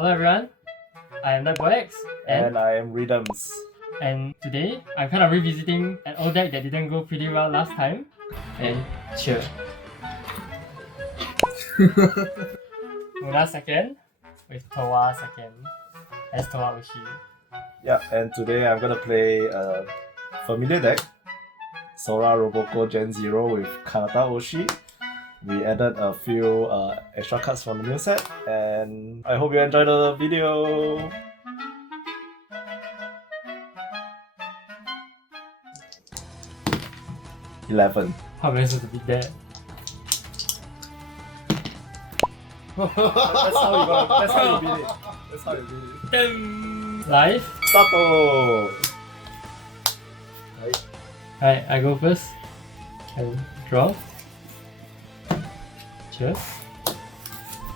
Hello everyone, I am X And I am Rhythms. and today I'm kind of revisiting an old deck that didn't go pretty well last time. And cheer. Muna second with Towa second as HololiveOCG. Yeah, and today I'm gonna play a familiar deck, Sora Roboko Gen 0 with HololiveOCG. We added a few extra cards from the new set, and I hope you enjoy the video. $11. How am I supposed to beat that? That's how you got. That's how you beat it. That's how you beat it. Dum. Live. Sato. Right. Alright, I go first. I draw. Cheer.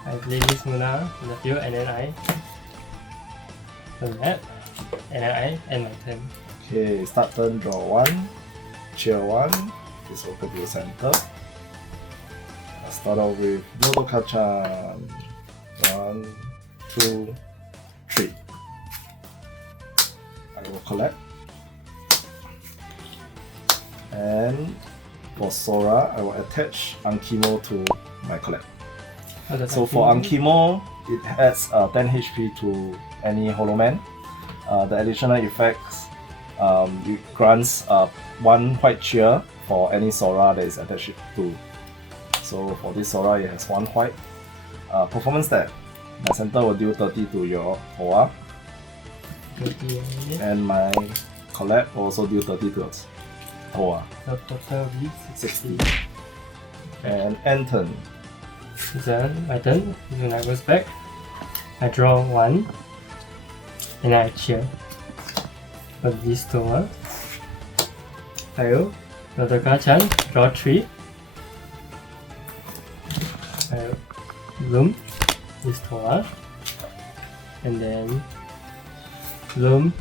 I play this Muna in the field and then I turn that. And then I end my turn. Okay, start turn, draw 1, cheer 1. This will go to the center. I'll start off with Holoka-chan. 1, 2, 3. I will collect. And for Sora, I will attach Ankimo to my collect. So for Ankimo, it adds 10 HP to any Holoman. The additional effects, it grants 1 white cheer for any Sora that is attached to. So for this Sora, it has 1 white. Performance stat, my center will deal 30 to your Towa. And my collect will also deal 30 to Towa. So total will be 60. And end turn. Then my turn, when I goes back, I draw 1 and then I cheer. For this Towa, I will Holoka-chan, draw 3. I will bloom this Towa and then bloom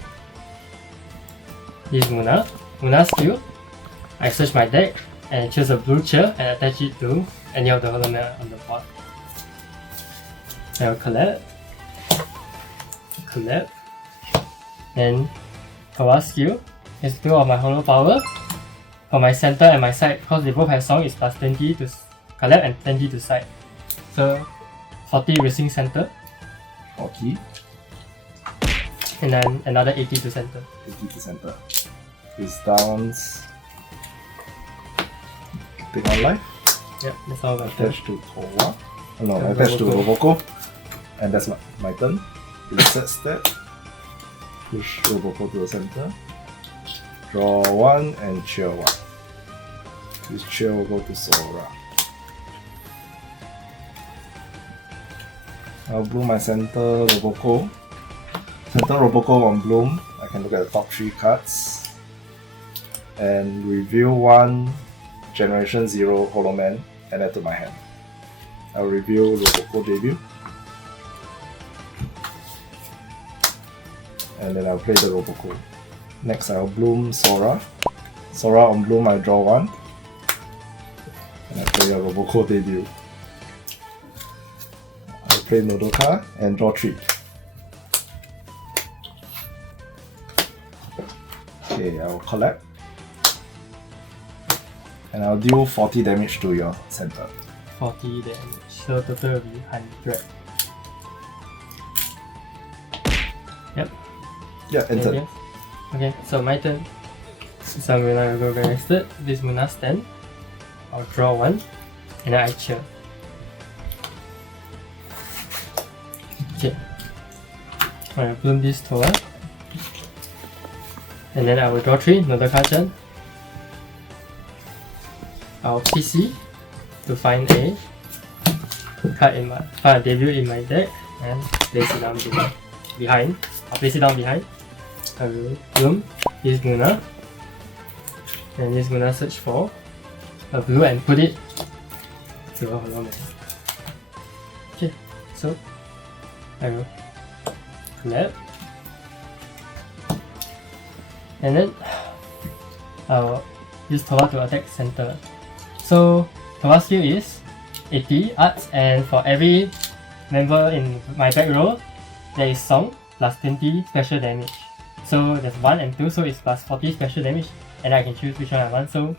this Muna. Muna skill, I search my deck and choose a blue chair and attach it to any of the holoman on the board. I will collect, and Towa skill is 2 of my holo power. For my center and my side, because they both have song, is plus 20 to collect and 20 to side. So 40 racing center, 40, and then another 80 to center. 80 to center. This downs. Take 1 life. Yep, that's all my turn. Attach to Towa. Oh, no, attach to Roboko. And that's my turn. Insert step. Push Roboko to the center. Draw 1 and cheer 1. This cheer will go to Sora. I'll bloom my center Roboko. Center Roboko on bloom. I can look at the top 3 cards. And reveal 1 Generation 0 Holoman and add to my hand. I'll reveal Roboko debut. And then I'll play the Roboko. Next I'll bloom Sora. Sora on bloom I draw 1. And I play a Roboko debut. I'll play Nodoka and draw 3. Okay, I'll collect. And I'll deal 40 damage to your center. 40 damage, so total will be 100. Yep. Yeah, enter. Yes. Okay, so my turn. So when I go next to this Muna stand, I'll draw 1 and then I cheer. Okay. I will bloom this Towa. And then I will draw 3, Holoka-chan. I'll PC to find a card in my debut in my deck and place it down behind. I'll place it down behind. I will bloom this Muna. And this Muna search for a blue and put it to a holoman. Okay, so I will collect. And then I'll use Towa to attack center. So Towa skill is 80 arts, and for every member in my back row, there is Song plus 20 special damage. So there's 1 and 2, so it's plus 40 special damage, and I can choose which one I want. So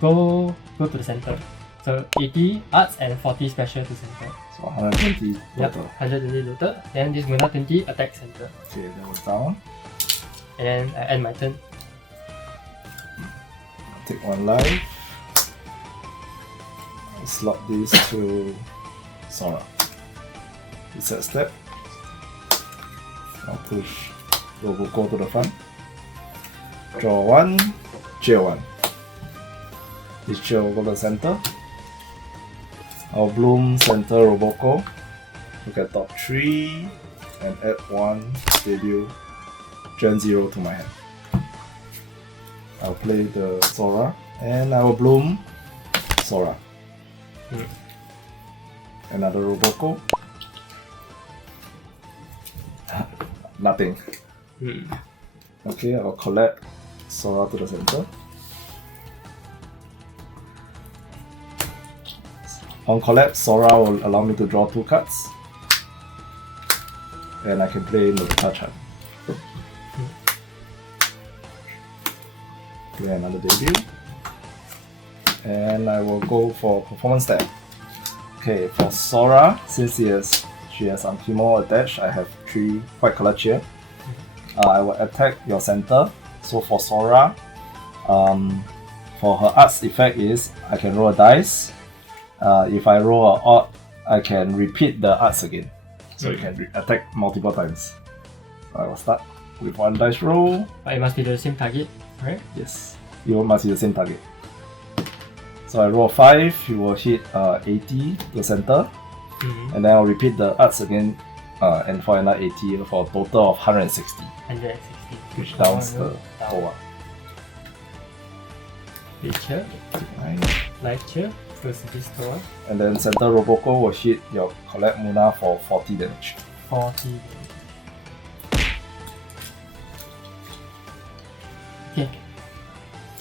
go to the center. So 80 arts and 40 special to center. So 120 total. Yep, 120 total. Then this Muna 20 attack center. Okay, that was down. And then I end my turn. Take 1 life. I'll slot this to Sora. Reset step. I'll push Roboko to the front. Draw 1, chair 1. This chair will go to the center. I'll bloom center Roboko. Look at top 3 and add 1 debut Gen 0 to my hand. I'll play the Sora and I will bloom Sora. Another Roboko. Nothing. Okay, I'll collect Sora to the center. On collect, Sora will allow me to draw 2 cards. And I can play Nobita Chan. Play another debut. And I will go for performance step. Okay, for Sora, since she has Ankimo attached, I have 3 white color chair. I will attack your center. So for Sora, for her arts effect is I can roll a dice. If I roll an odd, I can repeat the arts again. So you can attack multiple times. I will start with 1 dice roll. But it must be the same target, right? Yes, it must be the same target. So I roll 5, you will hit 80 to the center. And then I'll repeat the arts again and for another 80 for a total of 160. 160. Which downs the Towa. Picture. Life chair. Goes to this Towa. And then center Roboko will hit your collect Muna for 40 damage. 40 damage. Okay.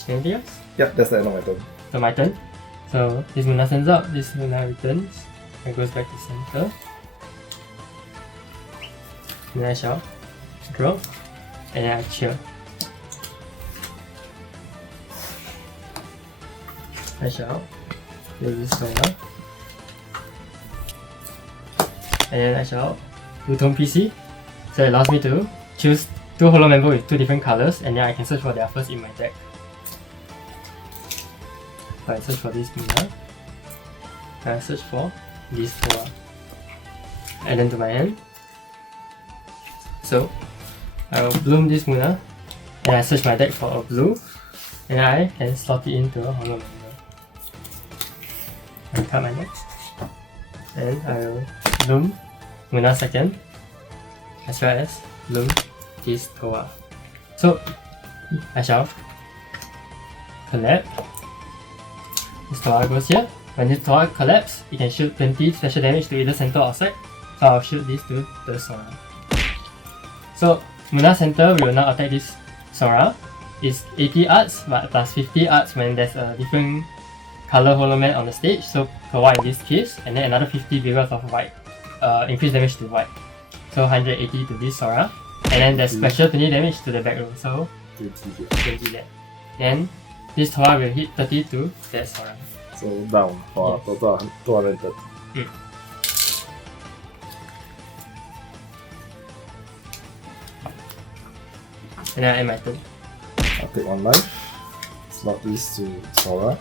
Anything else? Yep, that's the end of my turn. So my turn. So this Muna sends out, this Muna returns, and goes back to center. Then I shall draw, and then I chill. I shall play this Sora, and then I shall do Tone PC. So it allows me to choose 2 holo members with 2 different colors, and then I can search for their first in my deck. So I search for this Muna, and I search for this Towa. Add them to my hand. So I will bloom this Muna, and I search my deck for a blue, and I can slot it into a holo member. I cut my deck, and I will bloom Muna second, as well as bloom this Towa. So I shall collapse. This Towa goes here. When this Towa collapses, it can shoot 20 special damage to either center or side. So I'll shoot this to the Sora. So Muna center will now attack this Sora. It's 80 arts but plus 50 arts when there's a different color holoman on the stage. So for white in this case, and then another 50 because of white. Increase damage to white. So 180 to this Sora. And then there's special 20 damage to the back row. So 20 there. Then this Towa will hit 30 to that Sora. So down for a total of 230. And then I end my turn. I'll take 1 life, slot this to Sora,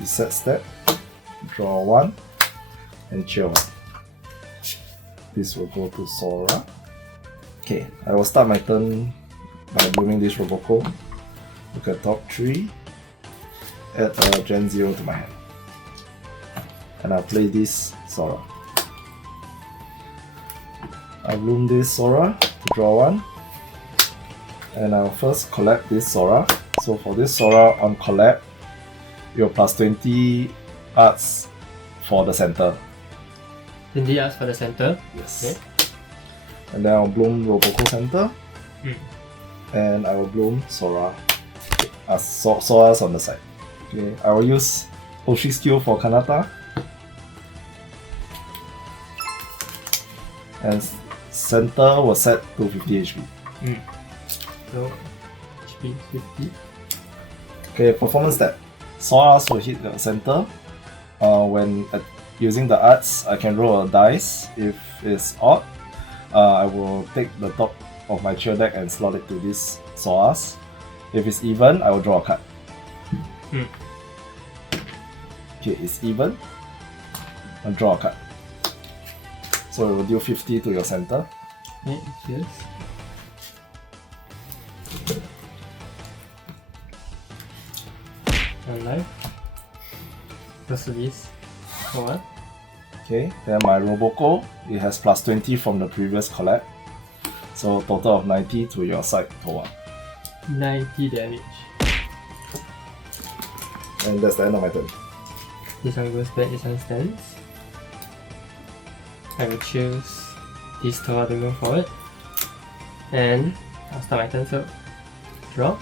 reset step, draw 1, and chill 1. This will go to Sora. Okay, I will start my turn by blooming this Roboko. Look at top 3, add a Gen 0 to my hand. And I'll play this Sora. I'll bloom this Sora to draw 1. And I'll first collect this Sora. So for this Sora on collect, you'll plus 20 arts for the center. 20 arts for the center. Yes. Okay. And then I'll bloom Roboko center. And I will bloom Sora. Sora's on the side. Okay. I will use Hoshi skill for Kanata. And center was set to 50 HP. So HP 50. Okay, performance stat. Soras will hit the center. When using the arts, I can roll a dice. If it's odd, I will take the top of my cheer deck and slot it to this Soras. If it's even, I will draw a card. Okay, it's even. I'll draw a card. So it will deal 50 to your center. Okay, cheers. One life. Goes to this. Towa. Okay, then my Roboco, it has plus 20 from the previous collab. So total of 90 to your side, Towa. 90 damage. And that's the end of my turn. This one goes back, this one stands. I will choose this Towa to go forward. And I'll start my turn, so draw.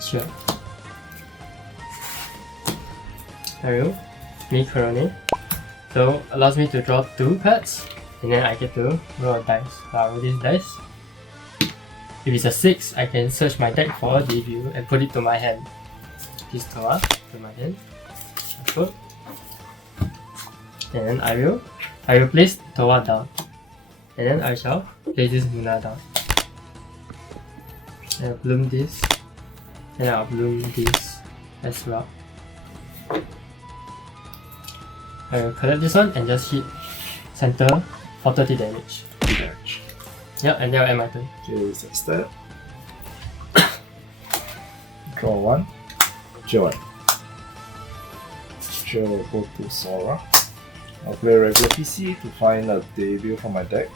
Sure. I will make Corone. So allows me to draw 2 cards. And then I get to roll a dice. So I roll this dice. If it's a 6, I can search my deck for a debut and put it to my hand. This Towa to my hand. Put. And then I will place Towa down. And then I shall place this Muna down. And I'll bloom this. And I'll bloom this as well. I will collect this one and just hit center for 30 damage. 30 damage. Yeah, and then I'll end my turn. Okay, set step. Draw 1. Cheer 1. Cheer will go to Sora. I'll play regular PC to find a debut from my deck.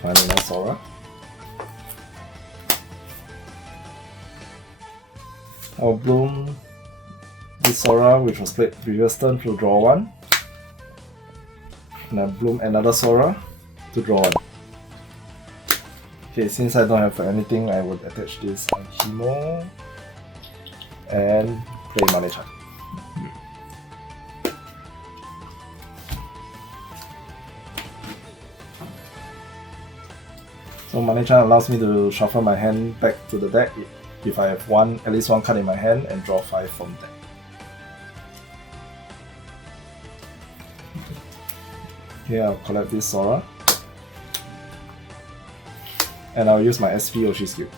Find another Sora. I'll bloom this Sora, which was played previous turn, to draw 1. And I'll bloom another Sora to draw 1. Okay, since I don't have anything, I would attach this on Chemo and play Malechan. So Malechan allows me to shuffle my hand back to the deck if I have at least one card in my hand, and draw 5 from deck. Okay, I'll collect this Sora. And I'll use my SP Oshi skill.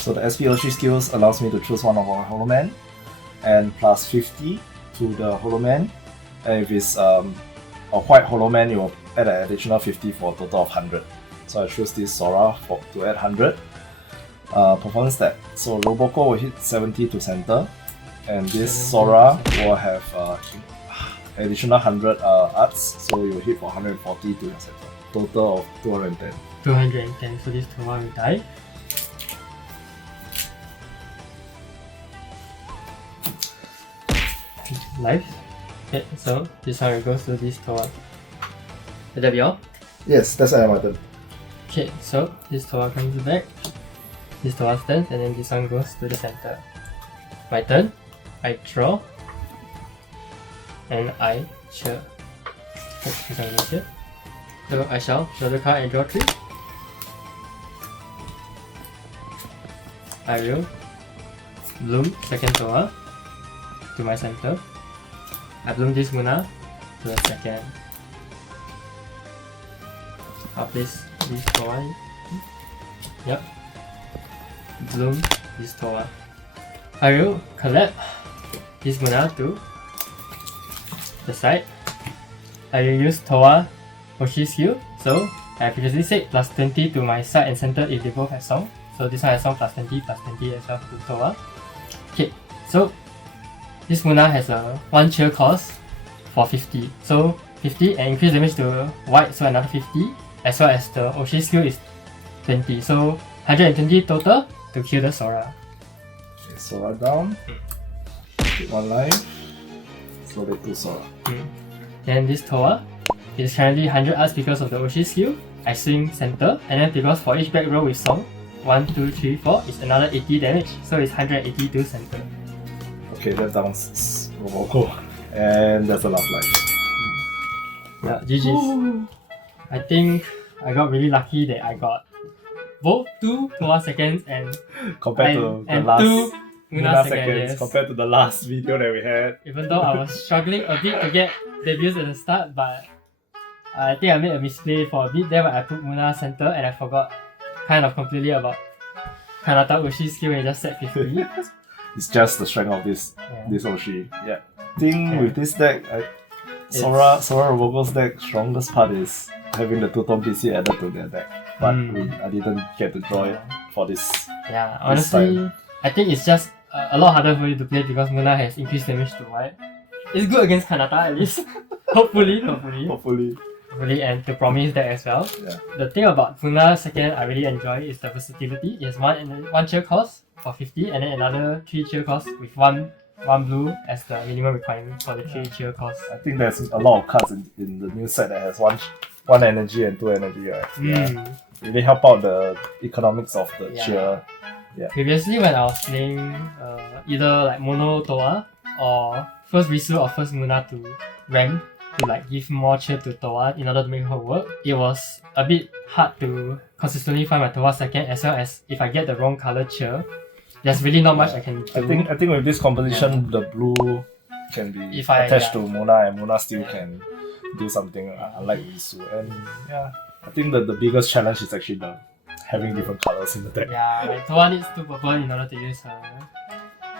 So the SP Oshi skills allows me to choose one of our Holoman and plus 50 to the Holoman. And if it's a white Holoman, you will add an additional 50 for a total of 100. So I choose this Sora to add 100. Performance stat. So Roboco will hit 70 to center, and this Sora will have additional 100 arts, so you will hit for 140 to your center. Total of 210. 210, so this Towa will die. Life. Okay, so this one will go to this Towa. Will that be all? Yes, that's my turn. Okay, so this Towa comes back, this Towa stands, and then this one goes to the center. My turn, I draw, and I cheer. Okay, this one goes here. So I shall draw the card and draw 3. I will bloom second Towa to my center. I bloom this Muna to the second. I'll place this Towa. Yep. Bloom this Towa. I will collect this Muna to the side. I will use Towa Oshi skill. So I previously said plus 20 to my side and center if they both have song. So this one has song plus 20 as well to Towa. Okay, so this Muna has a 1 cheer cost for 50. So 50 and increase damage to white, so another 50, as well as the Oshi skill is 20. So 120 total to kill the Sora. Okay, Sora down. Hit 1 life. So they 2 Sora. Then this Towa is currently 100 arts because of the Oshi skill. I swing center, and then because for each back row with song, 1, 2, 3, 4 is another 80 damage, so it's 180 to center. Okay, that downs Roboco, and that's the last life. Yeah, GG's. I think I got really lucky that I got both 2 Towa seconds and compared to the and last 2 Muna seconds. seconds, compared to the last video that we had. Even though I was struggling a bit to get debuts at the start, but I think I made a misplay for a bit there when I put Muna center and I forgot kind of completely about Kanata Ushi's skill and just set 50. It's just the strength of this Oshi. Yeah. I think with this deck, Sora Robogo's deck, strongest part is having the 2-tone PC added to their deck. But I didn't get to draw it for this. Yeah, honestly, I think it's just a lot harder for you to play because Muna has increased damage to white. It's good against Kanata at least. Hopefully, and to promise that as well. Yeah. The thing about Muna second I really enjoy is the versatility. It has one chill cost for 50 and then another 3 chill cost with one blue as the minimum requirement for the 3 chill cost. I think there's a lot of cards in the new set that has one energy and 2 energy, right? Yeah. Really help out the economics of the cheer. Yeah. Previously when I was playing either like Mono Towa or first Risu or first Muna to ramp to like give more cheer to Towa in order to make her work, it was a bit hard to consistently find my Towa second, as well as if I get the wrong color cheer, there's really not much I can do. I think with this composition, the blue can be attached to Muna and Muna still can do something unlike Risu. And yeah, I think that the biggest challenge is actually having different colors in the deck. Yeah, like Towa needs 2 purple in order to use her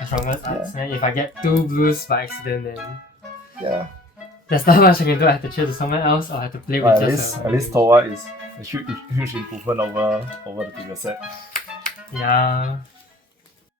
strongest arts. And if I get 2 blues by accident, then there's not much I can do. I have to cheer to someone else or I have to play with at least Towa is a huge improvement over the previous set. Yeah.